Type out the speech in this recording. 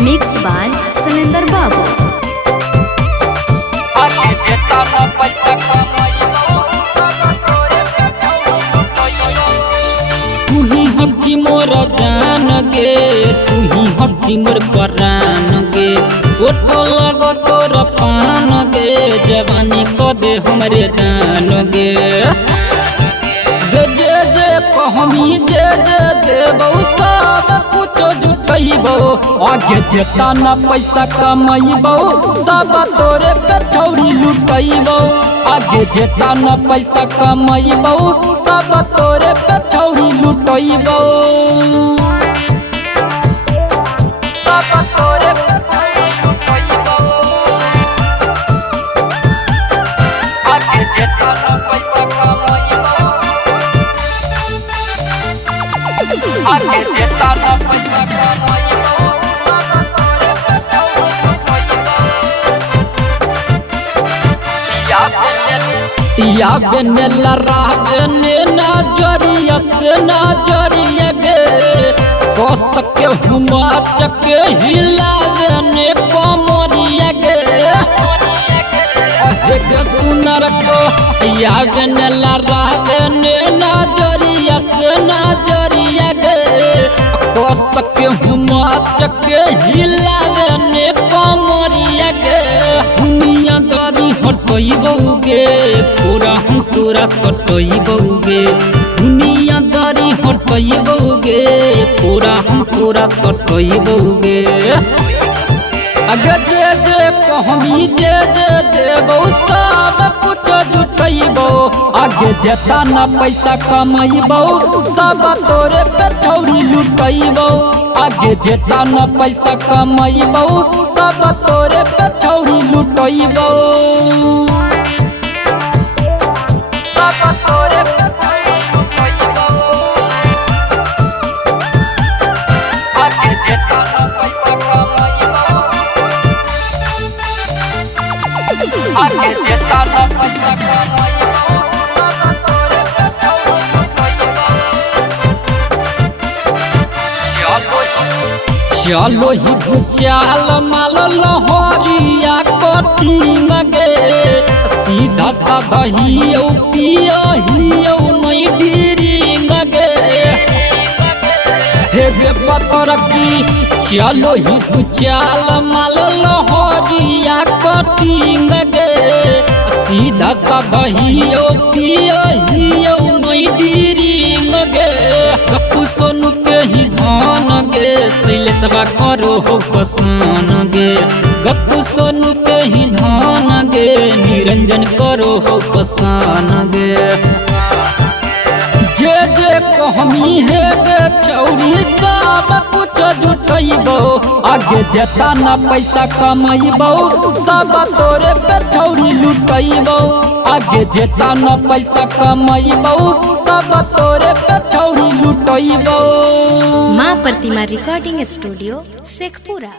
Mix by सलेंदर बाबू। तुही हड्डी मोर जान गे, तुही हड्डी मोर परान गे, ओठो लगो तोर पान गे, जवानी को दे हमरे दान गे। जे जे कहमी जे देबौ सब कुछ जुटैबौ, आगे जेता न पैसा कमैबौ सब तोरे पे छौरी लुटैबौ। आगे जेता न पैसा कमैबौ सब तोरे पे छौरी लुटैबौ। या बेनेला रागने नजरिया से नजरिया गे, कस के हुमा चके हिलावने कमरिया गे। हे सुनर को या बेनेला रागने नजरिया से नजरिया गे, कस के हुमा चके हिलावने कमरिया गे। दुनिया दारी हटैबौगे पूरा हम तोरा सटैबौगे, दुनिया दारी हटैबौगे पूरा हम तोरा सटैबौगे। अगे जे कहमी जे देबौ सब कुछ जुटैबौ, आगे जेता न पैसा कमैबौ सब तोरे पे छौरी लुटैबौ। आगे जेता न पैसा कमैबौ सब तोरे पे छौरी लुटैबौ। चलो ही भूचाल माल लहरिया कठिन गे, सीधा साधा हियौ पियौ नहीं डीरिंग गे। हे गे पतर की चलो ही भूचाल माल लहरिया कठिन गे, सीधा साधा हियौ पियौ नहीं डीरिंग गे। गप्पू सोनू के ही धान गे, शैलेशवा करो हो पसान गे। गप्पू सोनू के ही धान गे, निरंजन करो हो पसान गे। जे कहमी है गे छौरी सब कुछ जुटैबौ, आगे जेता न पैसा कमैबौ सब तोरे पे छौरी लुटैबौ। आगे जेता न पैसा कमैबौ सब तोरे पे छौरी लुटैबौ। माँ प्रतिमा रिकॉर्डिंग स्टूडियो शेखपुरा।